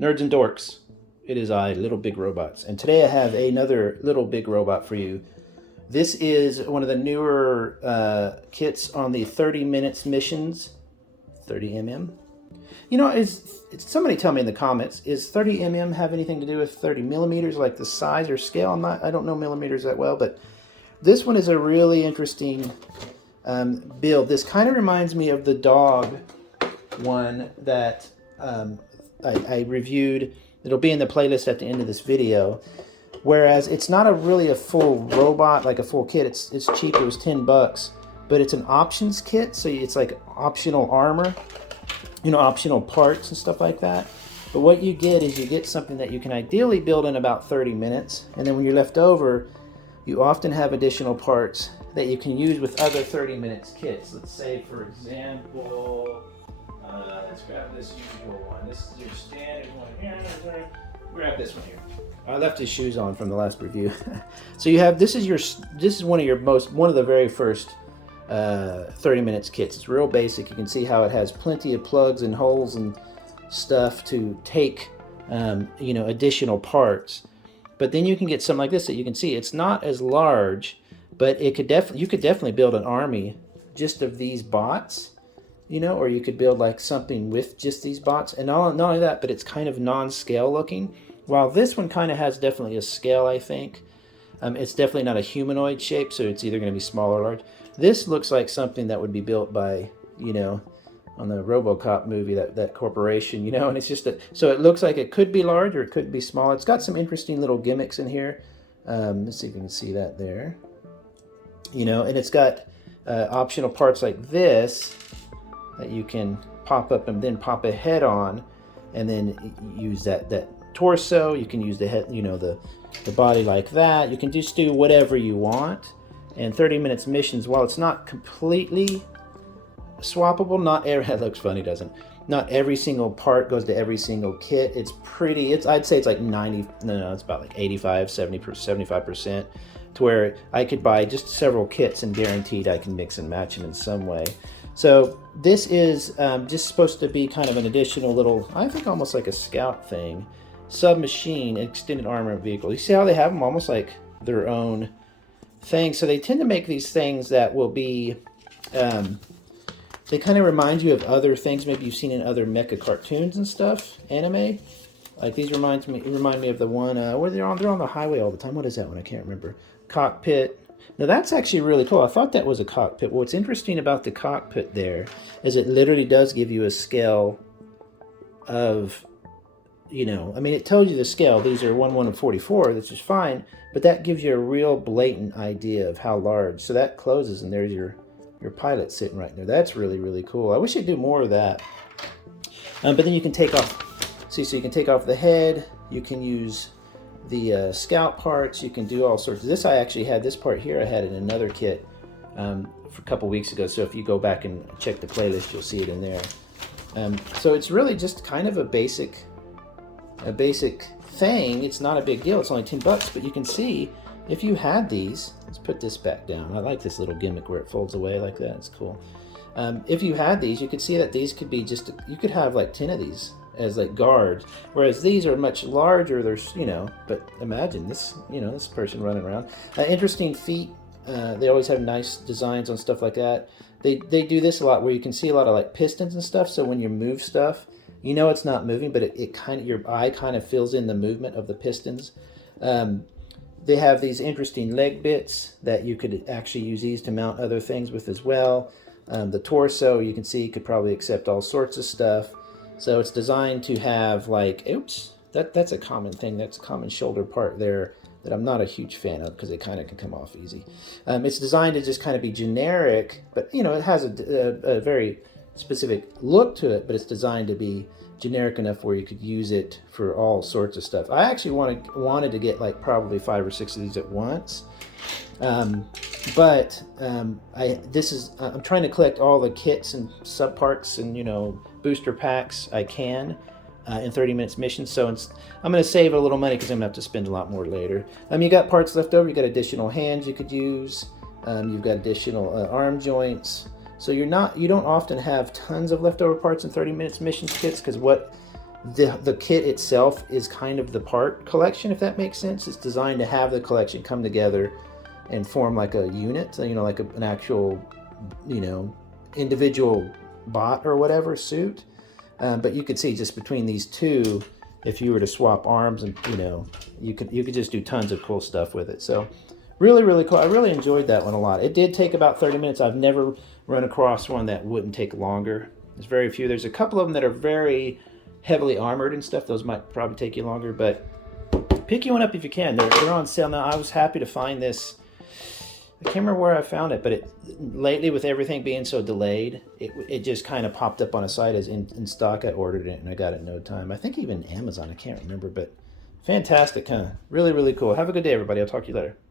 Nerds and dorks, it is I, Little Big Robots, and today I have another Little Big Robot for you. This is one of the newer kits on the 30 minutes missions. 30 mm. You know, is somebody tell me in the comments, is 30 have anything to do with 30 millimeters, like the size or scale? I don't know millimeters that well, but this one is a really interesting build. This kind of reminds me of the dog one that I reviewed. It'll be in the playlist at the end of this video. Whereas it's not really a full robot, like a full kit. It's cheap. It was $10, but it's an options kit. So it's like optional armor, optional parts and stuff like that. But what you get is you get something that you can ideally build in about 30 minutes. And then when you're left over, you often have additional parts that you can use with other 30 minutes kits. Let's say, for example, let's grab this usual one. This is your standard one here. Grab this one here. I left his shoes on from the last review. So you have, this is one of the very first 30 minutes kits. It's real basic. You can see how it has plenty of plugs and holes and stuff to take additional parts. But then you can get something like this that you can see it's not as large, but you could definitely build an army just of these bots, or you could build like something with just these bots. And not only that, but it's kind of non-scale looking. While this one kind of has definitely a scale, I think. It's definitely not a humanoid shape, so it's either going to be small or large. This looks like something that would be built by, on the RoboCop movie, that corporation, and it's just so it looks like it could be large or it could be small. It's got some interesting little gimmicks in here. Let's see if you can see that there. And it's got optional parts like this that you can pop up and then pop a head on, and then use that torso. You can use the head, the body like that. You can just do whatever you want. And 30 minutes missions, while it's not completely swappable, that looks funny, doesn't it? Not every single part goes to every single kit. I'd say it's like 90, no, it's about like 85, 75%, to where I could buy just several kits and guaranteed I can mix and match them in some way. So this is just supposed to be kind of an additional little, I think almost like a scout thing, submachine extended armament vehicle. You see how they have them almost like their own thing. So they tend to make these things that will be, they kind of remind you of other things maybe you've seen in other mecha cartoons and stuff, anime. Like these remind me of the one where they're on the highway all the time. What is that one? I can't remember. Cockpit. Now that's actually really cool. I thought that was a cockpit. What's interesting about the cockpit there is it literally does give you a scale of, it tells you the scale. These are 1 of 44, which is fine, but that gives you a real blatant idea of how large. So that closes, and there's your pilot sitting right there. That's really, really cool. I wish they'd do more of that. But then you can take off, so you can take off the head. You can use the scout parts. You can do all sorts of this. I actually had this part here. I had in another kit for a couple weeks ago. So if you go back and check the playlist, you'll see it in there. So it's really just kind of a basic thing. It's not a big deal. It's only $10, but you can see if you had these. Let's put this back down. I like this little gimmick where it folds away like that. It's cool. If you had these, you could see that these could be you could have like 10 of these as like guards, whereas these are much larger. There's but imagine this, this person running around. Interesting feet. They always have nice designs on stuff like that. They do this a lot where you can see a lot of like pistons and stuff. So when you move stuff, it's not moving, but it kind of, your eye kind of fills in the movement of the pistons. They have these interesting leg bits that you could actually use these to mount other things with as well. The torso, you can see, could probably accept all sorts of stuff. So it's designed to have like, oops, that's a common thing. That's a common shoulder part there that I'm not a huge fan of because it kind of can come off easy. It's designed to just kind of be generic, but it has a very specific look to it, but it's designed to be generic enough where you could use it for all sorts of stuff. I actually wanted to get like probably 5 or 6 of these at once. I'm trying to collect all the kits and subparts and booster packs I can in 30 minutes missions. So I'm going to save a little money because I'm going to have to spend a lot more later. You got parts left over. You got additional hands you could use. You've got additional arm joints. So you don't often have tons of leftover parts in 30 minutes missions kits, because what The kit itself is kind of the part collection, if that makes sense. It's designed to have the collection come together and form like a unit, you know, like an actual, you know, individual bot or whatever suit. But you could see just between these two, if you were to swap arms, and you know, you could just do tons of cool stuff with it. So really, really cool. I really enjoyed that one a lot. It did take about 30 minutes. I've never run across one that wouldn't take longer. There's very few. There's a couple of them that are very heavily armored and stuff. Those might probably take you longer, but pick you one up if you can. They're on sale now. I was happy to find this. I can't remember where I found it, but lately with everything being so delayed, it just kind of popped up on a site as in stock. I ordered it and I got it in no time. I think even Amazon, I can't remember, but fantastic, really, really cool. Have a good day, everybody. I'll talk to you later.